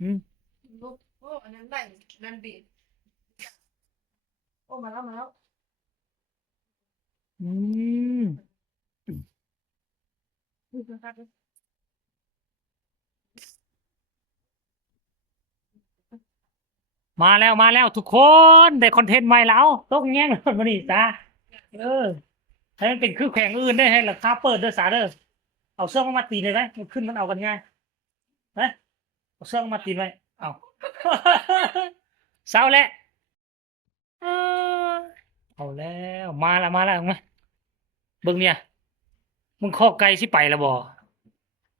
อืมลูกโอ้อันนั้นได้นั่นดีโอ้มาแล้วมาแล้วอืมนี่คือคักเลยมาแล้วทุกคนได้คอนเทนต์ใหม่แล้วต้องแง่งเลยมานี่ตาเออให้มันเป็นคือแข่งอื่นได้ให้ราคาเปิดเด้อสาเด้อเอาเสื้อมาตีเลยไหมมันขึ้นมันเอากันง่ายนะเอาเสื้อมาตีไว้เอาเศร้าแล้วเออเอาแล้วมาแล้วมาเบิ่งเนี่ยมึงข้อไก่สิไปแล้วบ่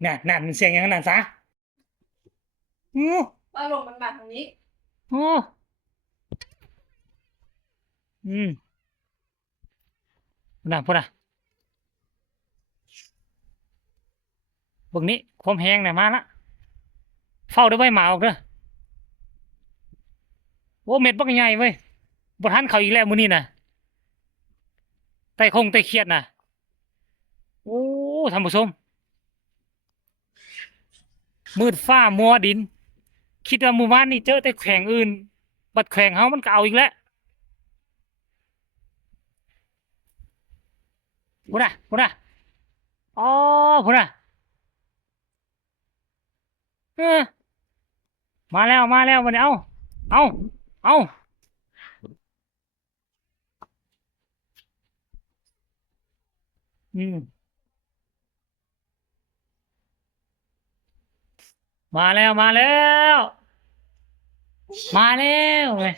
นั่นมึงเสียงอย่างนั้นซะอืออารมณ์มันมาทางนี้อืออืมพูดนะเบิ่งนี้ความแห้งเนี่ยมาละเฝ้าได้ไว้หมาออกเด้อโอ้เม็ดบักใหญ่เว้ยบ่ทันเขาอีกแล้วมื้อนี้น่ะไต้เครียดน่ะโอ้ท่านผู้ชมมืดฟ้ามัวดินคิดว่าหมู่บ้านนี่เจอแต่แขวงอื่นบัดแขวงเฮามันก็เอาอีกแล้วพูดนะอ๋อพูดนะเออมาแล้ววันนี้เอาอืมมาแล้วเว้ย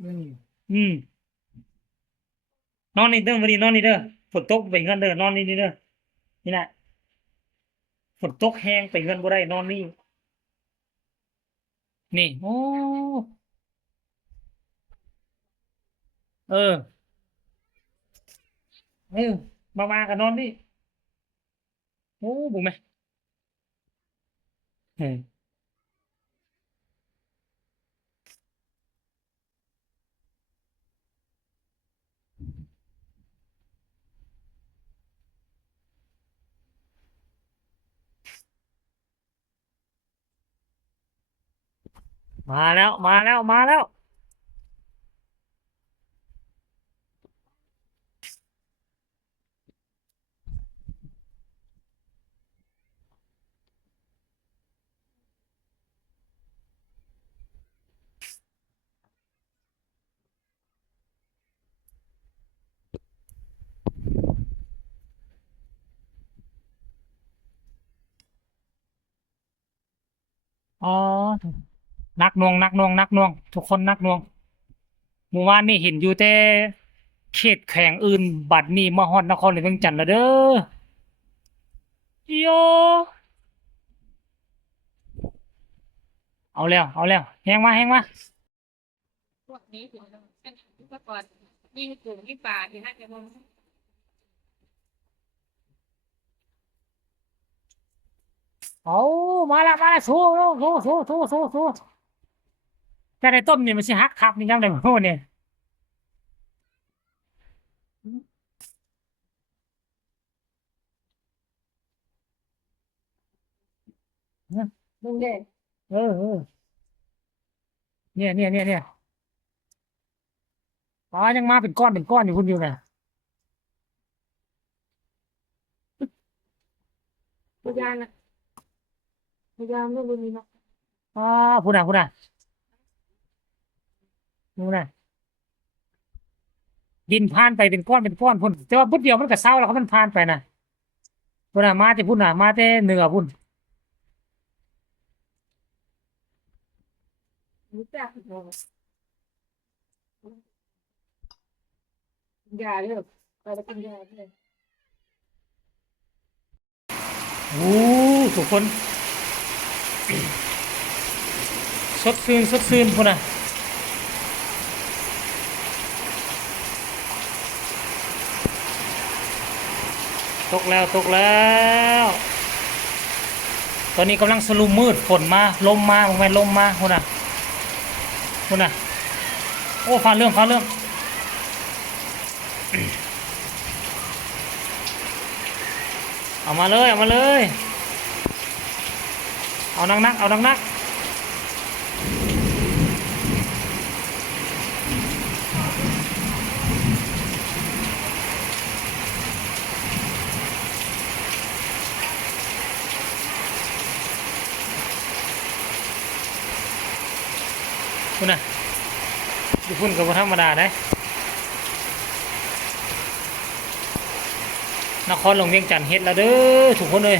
อืมอืมนอนนี่เด้อวันนี้นอนนี่เด้อฝนตกไปเงินเด้อนอนนี่เด้อนี่น่ะฝนตกแห้งไปเงินบ่ได้นอนนี่นี่โอ้เออเออมากันนอนนี่โอ้บุ๋มไหมเออมาแล้วอ๋อนักหน่วงทุกคนนักหน่วงเมื่อวานนี่เห็นอยู่แต่เขตแข่งอื่นบัดนี้มาฮอดนครหลวงเวียงจันทน์แล้วเด้อโยเอาแล้วแฮงมาพวกนี้ถึงเป็นอุปกรณ์ยิ่งกลุ่มยิ่งป่าที่น่าจะมองเอามาแล้วสู้แต่ในต้มนี่มันสิหักทับนี่ยังได้โหเนี่ยลุงเด่นเออเนี่ยอ๋อยังมาเป็นก้อนอยู่คุณอยู่น่ะพยานนะพยานไม่รู้มีเนาะอ๋อพูดน่ะนู่นน่ะดินผ่านไปเป็นก้อนพุ่นแต่ว่าพุดเดียวมันก็เศร้าแล้วเขามันผ่านไปน่ะพุ่นน่ะมาแต่พุ่นน่ะมาแต่เหนือพุ่นรู้จักยาเลิกไปแล้วกินยาเลยโอ้ทุกคนสดชื่นพุ่นน่ะตกแล้วตอนนี้กำลังสลุมมืดฝนมาลมมาผมไปลมมาพุ่นน่ะโอ้ฟ้าเรื่อง เอามาเลยเอามาเลยเอานักเอานักคุณน่ะดูพุ่นกับธรรมดาได้นครหลวงเวียงจันทร์เฮ็ดแล้วเด้อทุกคนเลย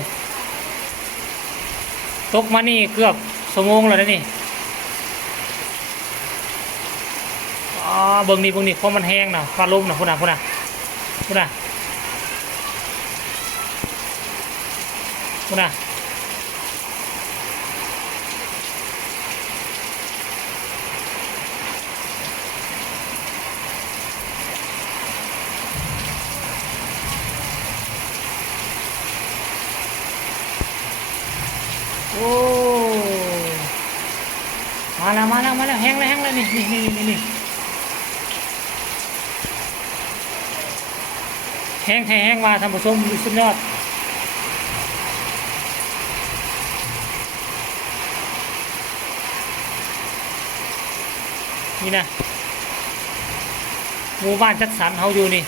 ตกมานี่เกือบชั่วโมงแล้วนะนี่อ๋อเบิ่งนี่เพราะมันแห้งนะฟ้าลมนะพุ่นน่ะพุ่นน่ะพุ่นน่ะพุ่นน่ะโอ้มาแล้วแห้งแล้วนี่แห้งมาท่านผู้ชมสุดยอดนี่นะหมู่บ้านจัดสรรเขาอยู่นี่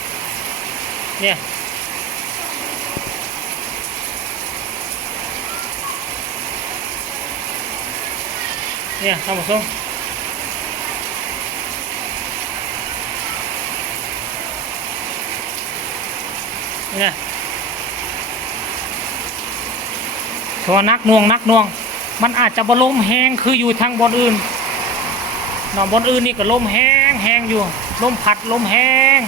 เนี่ยท่านผู้ชมนี่นะชัวนักหน่วงมันอาจจะบ่ลมแห้งคืออยู่ทางบอนอื่นนอนบอนอื่นนี่ก็ลมแห้งอยู่ลมพัดลมแห้ง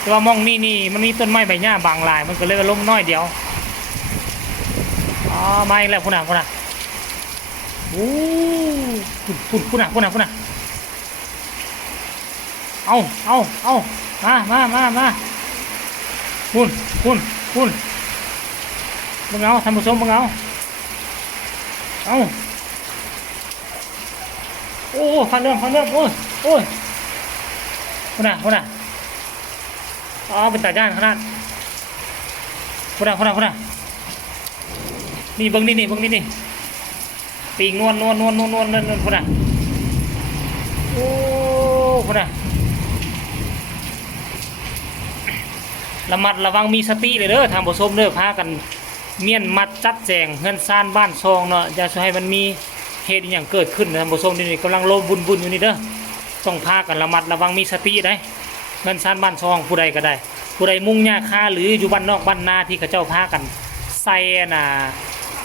แต่ว่ามองนี่มันมีต้นไม้ใบหญ้าบางหลายมันก็เลยลมน้อยเดียวอ๋อไม่แล้วพุ่นน่ะโอ้พุ่นน่ะเอามาพุ่นมึงเอาท่านผู้ชมมึงเอาโอ้ฟันเรื่องโอ้ยพุ่นน่ะอ๋อเป็นตาจ้านขนาดพุ่นน่ะนี่เบิ่งนี่ปีกนวลพุ่นน่ะโอ้พุ่นน่ะระมัดระวังมีสติเลยเด้อทางผู้ชมเด้อพากันเมียนมัดจัดแจงเงินซ่านบ้านซองเนาะอย่าให้มันมีเหตุอย่างเกิดขึ้นทางผู้ชมนี่กำลังโลมบุญอยู่นี่เด้อต้องพากันระมัดระวังมีสติได้เงินซ่านบ้านซองผู้ใดก็ได้ผู้ใดมุ่งหญ้าคาหรืออยู่บ้านนอกบ้านนาที่เขาเจ้าพากันใส่น่ะ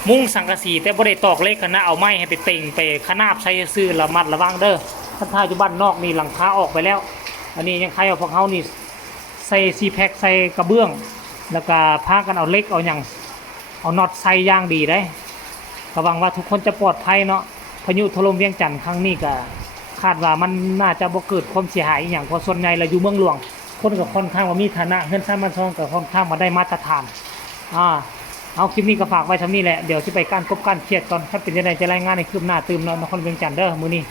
มุ้งสังกะสีแต่บ่ได้ตอกเล็กกันนะเอาไม้ให้ไปเต่งไปขนาบใช้ซื้อระมัดระวังเด้อถ้าอยู่บ้านนอกนี่หลังคาออกไปแล้วอันนี้ยังใครเอาพวกเขานี่ใส่ซีแพ็คใส่กระเบื้องแล้วก็พากันเอาเล็กเอาอย่างเอาน็อตใส่ย่างดีได้ระวังว่าทุกคนจะปลอดภัยเนาะพายุถล่มเวียงจันทร์ครั้งนี้ก็คาดว่ามันน่าจะบ่เกิดความเสียหายอย่างเพราะส่วนใหญ่เราอยู่เมืองหลวงคนก็ค่อนข้างว่ามีฐานะเงินซ่านบ้านซองก็ค่อนข้างมาได้มาตรฐานเอาคลิปนี้ก็ฝากไว้ทำนี้แหละเดี๋ยวจะไปการกบการเครียดตอนถ้าเป็นยังไงจะรายงานในคืบหน้าตื่มเนาะนครเวียงจันทร์เด้อมื้อนี้